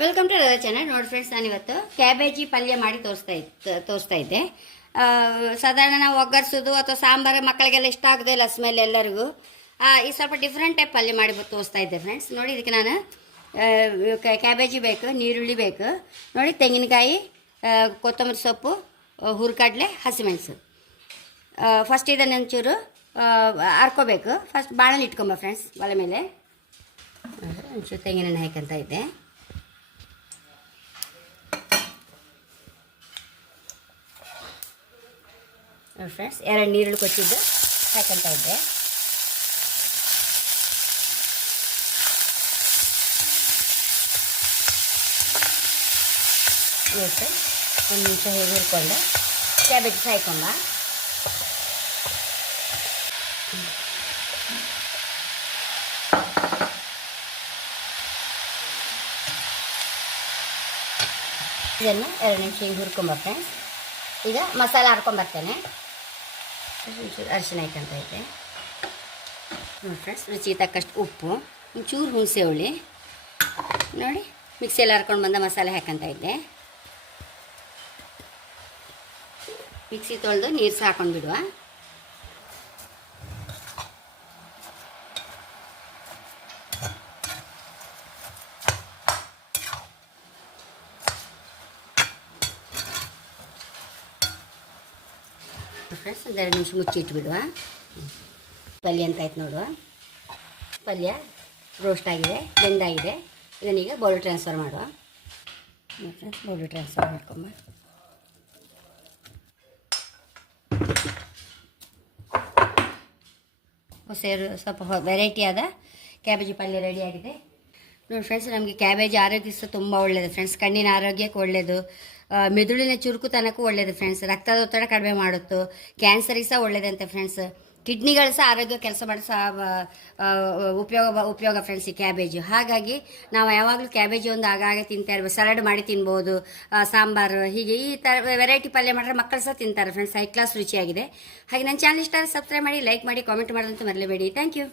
Welcome to channel ನೋಡಿ friends ನಾನಿವತ್ತು cabbage ಪಲ್ಯ ಮಾಡಿ ತೋರಿಸ್ತಾ ಇತ್ತು ತೋರಿಸ್ತಾ ಇದ್ದೆ. ಸಾಧಾರಣ ನಾವು ಒಗ್ಗರಿಸೋದು ಅಥವಾ ಸಾಂಬಾರು ಮಕ್ಕಳಿಗೆಲ್ಲ ಇಷ್ಟ ಆಗೋದಿಲ್ಲ ಸ್ಮೆಲ್ ಎಲ್ಲರಿಗೂ. ಈ ಸ್ವಲ್ಪ ಡಿಫ್ರೆಂಟ್ ಟೈಪ್ ಪಲ್ಯ ಮಾಡಿ ತೋರಿಸ್ತಾ ಇದ್ದೆ ಫ್ರೆಂಡ್ಸ್ ನೋಡಿ, ಇದಕ್ಕೆ ನಾನು ಕ್ಯಾಬೇಜಿ ಬೇಕು, ನೀರುಳ್ಳಿ ಬೇಕು. ನೋಡಿ, ತೆಂಗಿನಕಾಯಿ ಕೊತ್ತಂಬರಿ ಸೊಪ್ಪು ಹುರ್ಕಡಲೆ, ಹಸಿಮೆಣಸು. ಫಸ್ಟ್ ಇದನ್ನು ಒಂಚೂರು ಹರ್ಕೋಬೇಕು ಫಸ್ಟ್ ಬಾಣಲಿ ಇಟ್ಕೊಂಬ ಫ್ರೆಂಡ್ಸ್ ಒಲೆ ಮೇಲೆ. ಒಂಚೂರು ತೆಂಗಿನೆಣ್ಣೆ ಹಾಕಂತ ಇದ್ದೆ. ನೋಡಿ ಫ್ರೆಂಡ್ಸ್ ಎರಡು ನೀರುಳ್ಳಿ ಕೊಚ್ಚಿದ್ದು. ಹಾಕಂತ ಇದ್ದೆ. ನೋಡಿ ಒಂದು ನಿಮಿಷ ಹೇಗೆ ಹುರ್ಕೊಂಡು ಕ್ಯಾಬೇಜ್ ಸಾಯ್ಕೊಂಬ. ಇದನ್ನು ಎರಡು ನಿಮಿಷ ಹಿಂಗೆ ಹುರ್ಕೊಂಬ ಫ್ರೆಂಡ್ಸ್ ಈಗ ಮಸಾಲೆ ಹಾರ್ಕೊಂಬರ್ತೇನೆ ಒಂಚೂರು ಅರಿಶಿನ ಐತೆ ನೋಡಿ ಫ್ರೆಂಡ್ಸ್ ರುಚಿಗೆ ತಕ್ಕಷ್ಟು ಉಪ್ಪು, ಒಂಚೂರು ಹುಣಸೆ ಹುಳಿ ನೋಡಿ ಮಿಕ್ಸಿಯಲ್ಲಿ ಹರ್ಕೊಂಡು ಬಂದ ಮಸಾಲೆ ಹಾಕಂತ ಇದ್ದೆ. ಮಿಕ್ಸಿ ತೊಳೆದು ನೀರು ಸಹ ಹಾಕೊಂಡು ಬಿಡುವ ಫ್ರೆಂಡ್ಸ್ ಒಂದು ಎರಡು ನಿಮಿಷ ಮುಚ್ಚಿಟ್ಬಿಡುವ. ಪಲ್ಯ ಅಂತ ಆಯ್ತು ನೋಡುವ. ಪಲ್ಯ ರೋಸ್ಟ್ ಆಗಿದೆ ಬೆಂದಾಗಿದೆ ಇದನ್ನೀಗ ಬೌಲ್ ಟ್ರಾನ್ಸ್ಫರ್ ಮಾಡುವ. ಫ್ರೆಂಡ್ಸ್ ಬೌಲ್ ಟ್ರಾನ್ಸ್ಫರ್ ಮಾಡ್ಕೊಂಬ. ಹೊಸ ಸ್ವಲ್ಪ ವೆರೈಟಿ ಆದ ಕ್ಯಾಬೇಜಿ ಪಲ್ಯ ರೆಡಿ ಆಗಿದೆ. ನೋಡಿ ಫ್ರೆಂಡ್ಸ್ ನಮಗೆ ಕ್ಯಾಬೇಜ್ ಆರೋಗ್ಯ ಸಹ ತುಂಬ ಒಳ್ಳೆಯದು ಫ್ರೆಂಡ್ಸ್ ಕಣ್ಣಿನ ಆರೋಗ್ಯಕ್ಕೆ ಒಳ್ಳೆಯದು ಮೆದುಳಿನ ಚುರುಕುತನಕ್ಕೂ ಒಳ್ಳೆಯದು ಫ್ರೆಂಡ್ಸ್ ರಕ್ತದೊತ್ತಡ ಕಡಿಮೆ ಮಾಡುತ್ತು. ಕ್ಯಾನ್ಸರಿಗೆ ಸಹ ಒಳ್ಳೆಯದಂತೆ ಫ್ರೆಂಡ್ಸ್ ಕಿಡ್ನಿಗಳು ಸಹ ಆರೋಗ್ಯ ಕೆಲಸ ಮಾಡಿ, ಸಹ ಉಪಯೋಗ ಉಪಯೋಗ ಫ್ರೆಂಡ್ಸ್ ಈ ಕ್ಯಾಬೇಜು ಹಾಗಾಗಿ ನಾವು ಯಾವಾಗಲೂ ಕ್ಯಾಬೇಜ್ ಒಂದು ಆಗಾಗ ತಿಂತಾ ಇರ್ಬೋದು ಸಲಾಡ್ ಮಾಡಿ ತಿನ್ಬೋದು ಸಾಂಬಾರು, ಹೀಗೆ ಈ ಥರ ವೆರೈಟಿ ಪಲ್ಯ ಮಾಡಿದ್ರೆ ಮಕ್ಕಳು ಸಹ ತಿಂತಾರೆ ಫ್ರೆಂಡ್ಸ್ ಹೈ ಕ್ಲಾಸ್ ರುಚಿಯಾಗಿದೆ. ಹಾಗೆ ನನ್ನ ಚಾನಲ್ ಇಷ್ಟ ಸಬ್ಸ್ಕ್ರೈಬ್ ಮಾಡಿ ಲೈಕ್ ಮಾಡಿ ಕಾಮೆಂಟ್ ಮಾಡೋದಂತೂ ಮರಲೇಬೇಡಿ. Thank you